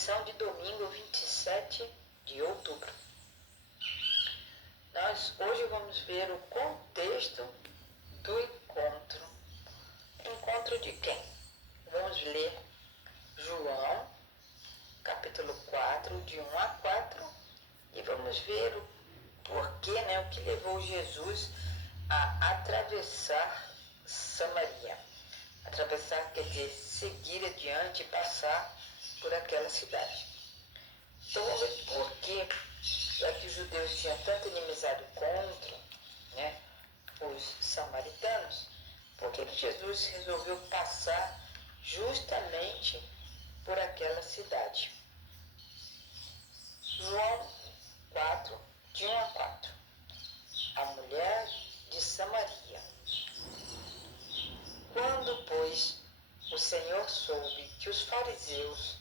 lição de domingo 27 de outubro. Nós hoje vamos ver o contexto do encontro. Encontro de quem? Vamos ler João, capítulo 4, de 1 a 4, e vamos ver o porquê, o que levou Jesus a atravessar Samaria. Atravessar quer dizer seguir adiante e passar por aquela cidade. Então vamos ver por que os judeus tinham tanta inimizade contra os samaritanos. Por que Jesus resolveu passar justamente por aquela cidade? João 4, de 1 a 4. A mulher de Samaria. Quando, pois, o Senhor soube que os fariseus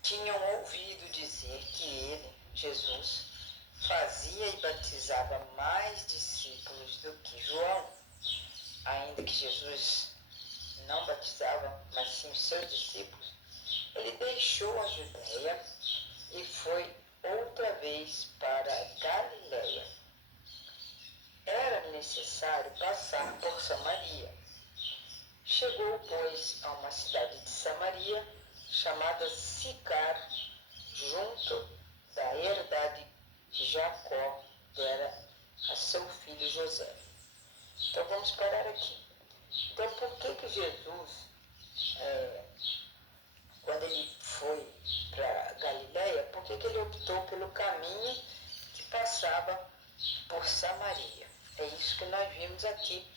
tinham ouvido dizer que ele, Jesus, fazia e batizava mais discípulos do que João, ainda que Jesus não batizava, mas sim os seus discípulos, ele deixou a Judéia e foi outra vez para Galiléia. Era necessário passar por Samaria. Chegou, pois, a uma cidade de Samaria, chamada Sicar, junto da herdade de Jacó, dera a seu filho José. Então vamos parar aqui. Então por que Jesus, quando ele foi para Galiléia, por que ele optou pelo caminho que passava por Samaria? É isso que nós vimos aqui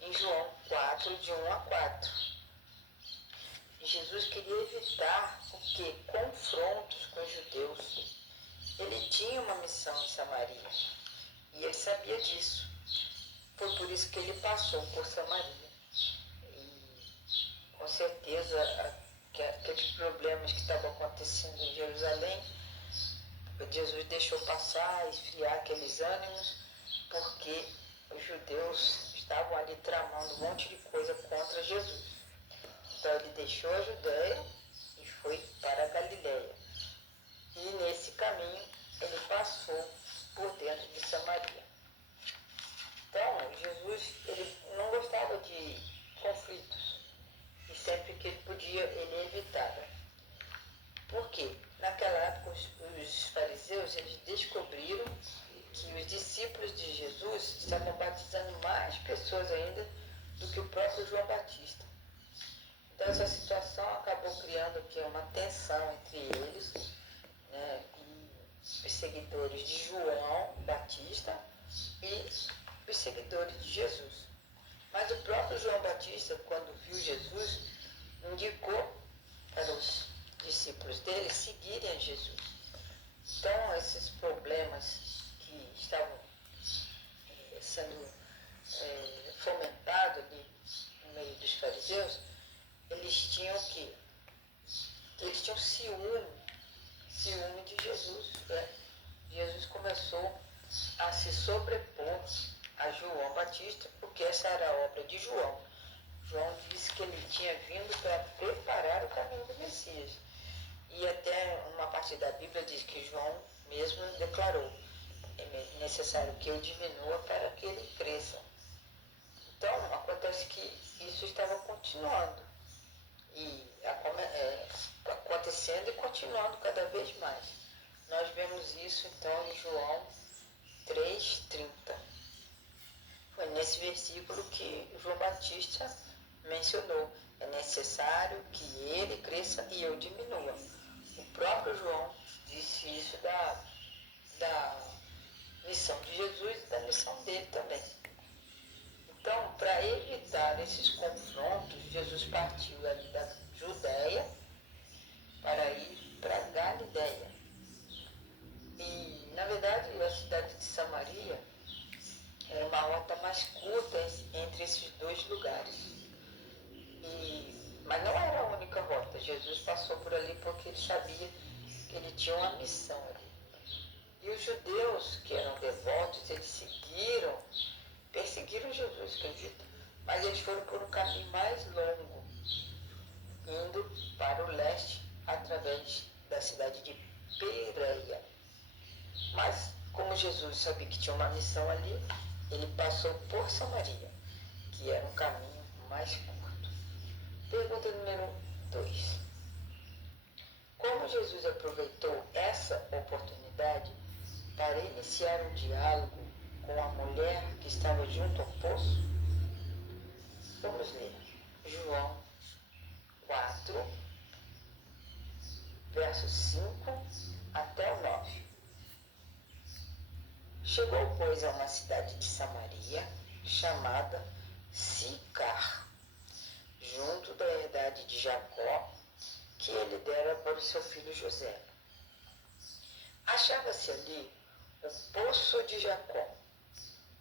em João 4, de 1 a 4. Jesus queria evitar confrontos com os judeus. Ele tinha uma missão em Samaria e ele sabia disso. Foi por isso que ele passou por Samaria. E com certeza aqueles problemas que estavam acontecendo em Jerusalém, Jesus deixou passar, esfriar aqueles ânimos, porque os judeus estavam ali tramando um monte de coisa contra Jesus. Então ele deixou a Judéia e foi para a Galiléia. E nesse caminho ele passou por dentro de Samaria. Então Jesus ele não gostava de conflitos e sempre que ele podia ele evitava. Por quê? Naquela época os fariseus eles descobriram que os discípulos de Jesus estavam batizando mais pessoas ainda do que o próprio João Batista. Então essa situação acabou criando uma tensão entre eles, e os seguidores de João Batista e os seguidores de Jesus. Mas o próprio João Batista, quando viu Jesus, indicou para os discípulos dele seguirem a Jesus. Então esses problemas que estavam sendo fomentados ali no meio dos fariseus, eles tinham o quê? Eles tinham ciúme de Jesus. Jesus começou a se sobrepor a João Batista, porque essa era a obra de João. João disse que ele tinha vindo para preparar o caminho do Messias. E até uma parte da Bíblia diz que João mesmo declarou: é necessário que eu diminua para que ele cresça. Então acontece que isso estava continuando. E acontecendo e continuando cada vez mais. Nós vemos isso então em João 3,30. Foi nesse versículo que João Batista mencionou: é necessário que ele cresça e eu diminua. O próprio João disse isso da missão de Jesus e da missão dele também. Então, para evitar esses confrontos, Jesus partiu ali da Judéia para ir para Galiléia. E, na verdade, a cidade de Samaria era uma rota mais curta entre esses dois lugares. Mas não era a única rota. Jesus passou por ali porque ele sabia que ele tinha uma missão ali. E os judeus, que eram devotos, eles perseguiram Jesus, acredita? Mas eles foram por um caminho mais longo, indo para o leste através da da cidade de Pérea. Mas, como Jesus sabia que tinha uma missão ali, ele passou por Samaria, que era um caminho mais curto. Pergunta número 2. Como Jesus aproveitou essa oportunidade para iniciar um diálogo com a mulher que estava junto ao poço? Vamos ler. João 4, versos 5 até o 9. Chegou, pois, a uma cidade de Samaria, chamada Sicar, junto da herdade de Jacó, que ele dera para o seu filho José. Achava-se ali o poço de Jacó.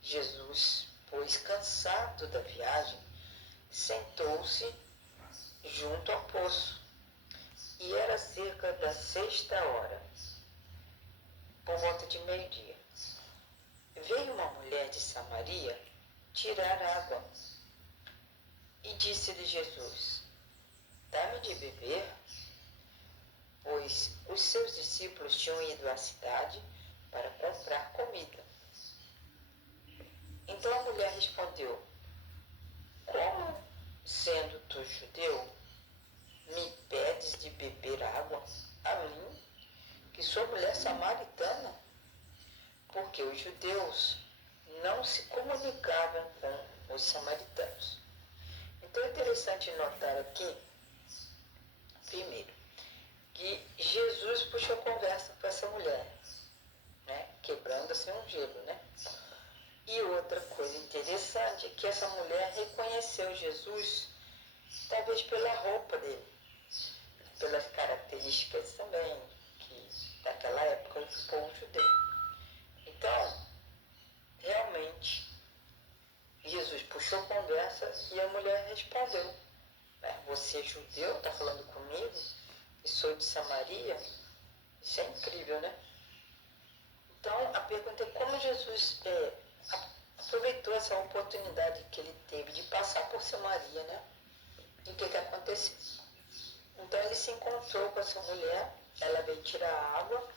Jesus, pois cansado da viagem, sentou-se junto ao poço, e era cerca da 6ª hora, por volta de meio-dia. Veio uma mulher de Samaria tirar água, e disse-lhe Jesus: dá-me de beber, pois os seus discípulos tinham ido à cidade para comprar comida. Então a mulher respondeu: como, sendo tu judeu, me pedes de beber água a mim, que sou mulher samaritana? Porque os judeus não se comunicavam com os samaritanos. Então é interessante notar aqui, primeiro, que Jesus puxou conversa com essa mulher, né? Quebrando assim um gelo, né? E outra coisa interessante é que essa mulher reconheceu Jesus, talvez pela roupa dele, pelas características também que daquela época do povo judeu. Então, realmente, Jesus puxou conversa e a mulher respondeu: você é judeu, está falando comigo, e sou de Samaria? Isso é incrível, né? Então, a pergunta é como Jesus aproveitou essa oportunidade que ele teve de passar por Samaria, né? E o que aconteceu? Então, ele se encontrou com essa mulher, ela veio tirar água,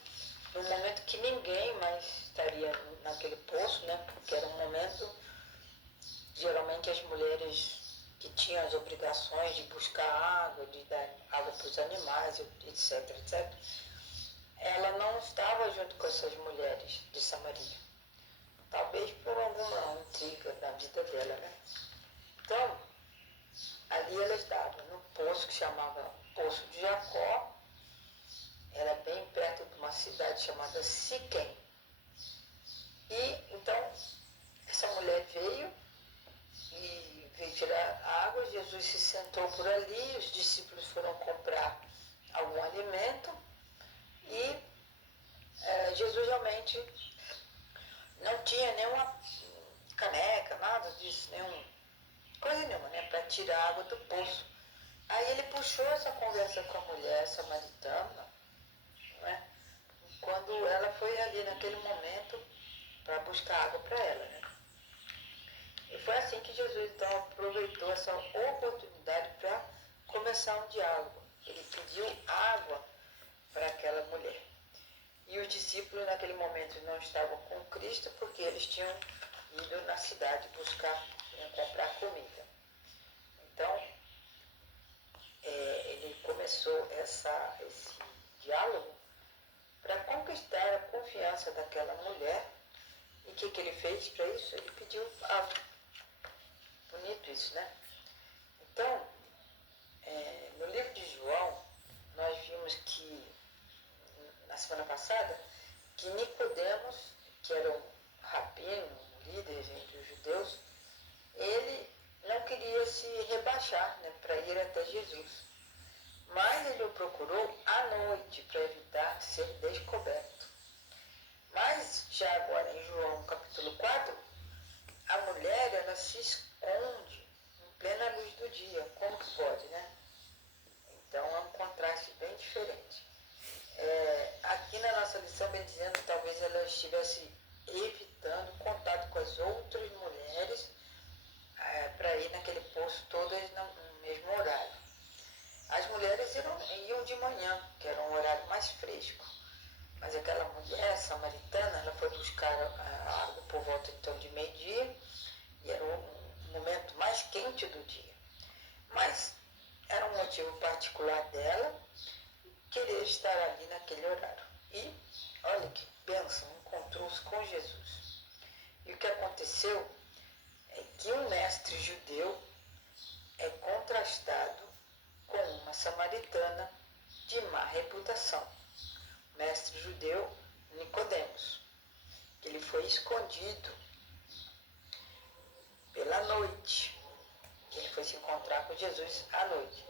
no momento que ninguém mais estaria naquele poço, né? Porque era um momento, geralmente as mulheres que tinham as obrigações de buscar água, de dar água para os animais, etc, etc, ela não estava junto com essas mulheres de Samaria. Talvez por alguma intriga na vida dela, né? Então, ali ela estava no poço que chamava Poço de Jacó, era bem perto de uma cidade chamada Siquém. E então, essa mulher veio tirar água, Jesus se sentou por ali, os discípulos foram comprar algum alimento e Jesus realmente não tinha nenhuma caneca, nada disso, coisa nenhuma, né, para tirar água do poço. Aí ele puxou essa conversa com a mulher samaritana, né, quando ela foi ali naquele momento para buscar água para ela, né. E foi assim que Jesus então aproveitou essa oportunidade para começar um diálogo. Ele pediu água para aquela mulher. E os discípulos naquele momento não estavam com Cristo porque eles tinham ido na cidade buscar, comprar comida. Então, ele começou esse diálogo para conquistar a confiança daquela mulher. E o que ele fez para isso? Ele pediu água. Bonito isso, né? Então, no livro de João, nós vimos que, na semana passada, que Nicodemos, que era um rabino, um líder entre os judeus, ele não queria se rebaixar, né, para ir até Jesus. Mas ele o procurou à noite para evitar ser descoberto. Mas já agora em João capítulo 4, a mulher ela se esconde em plena luz do dia. Como que pode, né? Então é um contraste bem diferente. Aqui na nossa lição, bem dizendo, talvez ela estivesse evitando contato com as outras mulheres para ir naquele poço todas no mesmo horário. As mulheres iam de de manhã, que era um horário mais fresco. Mas aquela mulher samaritana, ela foi buscar a água por volta então de meio-dia, e era o momento mais quente do dia. Mas era um motivo particular dela querer estar ali naquele horário. E, olha que bênção, encontrou-se com Jesus. E o que aconteceu é que um mestre judeu é contrastado com uma samaritana de má reputação. O mestre judeu Nicodemos. Ele foi escondido pela noite. Ele foi se encontrar com Jesus à noite.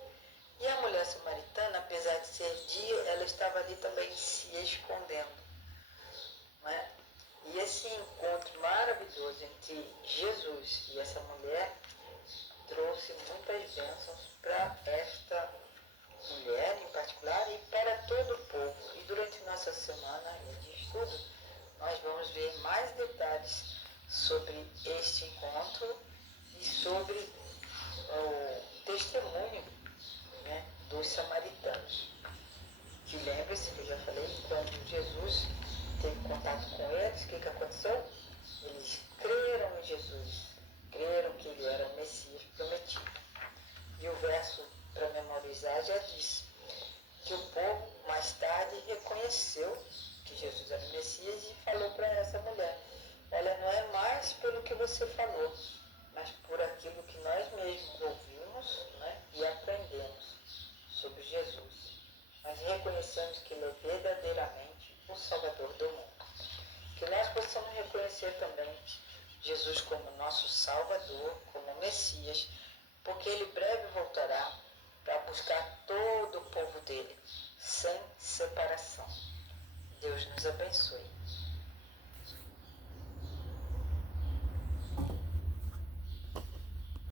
E a mulher samaritana, apesar de ser dia, ela estava ali também se escondendo. Não é? E esse encontro maravilhoso entre Jesus e essa mulher trouxe muitas bênçãos para esta mulher em particular e para todo o povo. E durante nossa semana de estudo, nós vamos ver mais detalhes sobre este encontro e sobre o testemunho, né, dos samaritanos. Que lembre-se que eu já falei, quando Jesus teve contato com eles, o que aconteceu? Eles creram em Jesus, creram que ele era o Messias prometido. E o verso para memorizar já diz que o povo mais tarde reconheceu que Jesus era o Messias e falou para essa mulher: olha, não é mais pelo que você falou, mas por aquilo que nós mesmos ouvimos, né, e aprendemos sobre Jesus. Nós reconhecemos que ele é verdadeiramente o Salvador do mundo. Que nós possamos reconhecer também Jesus como nosso Salvador, como Messias, porque ele breve voltará para buscar todo o povo dele, sem separação. Deus nos abençoe.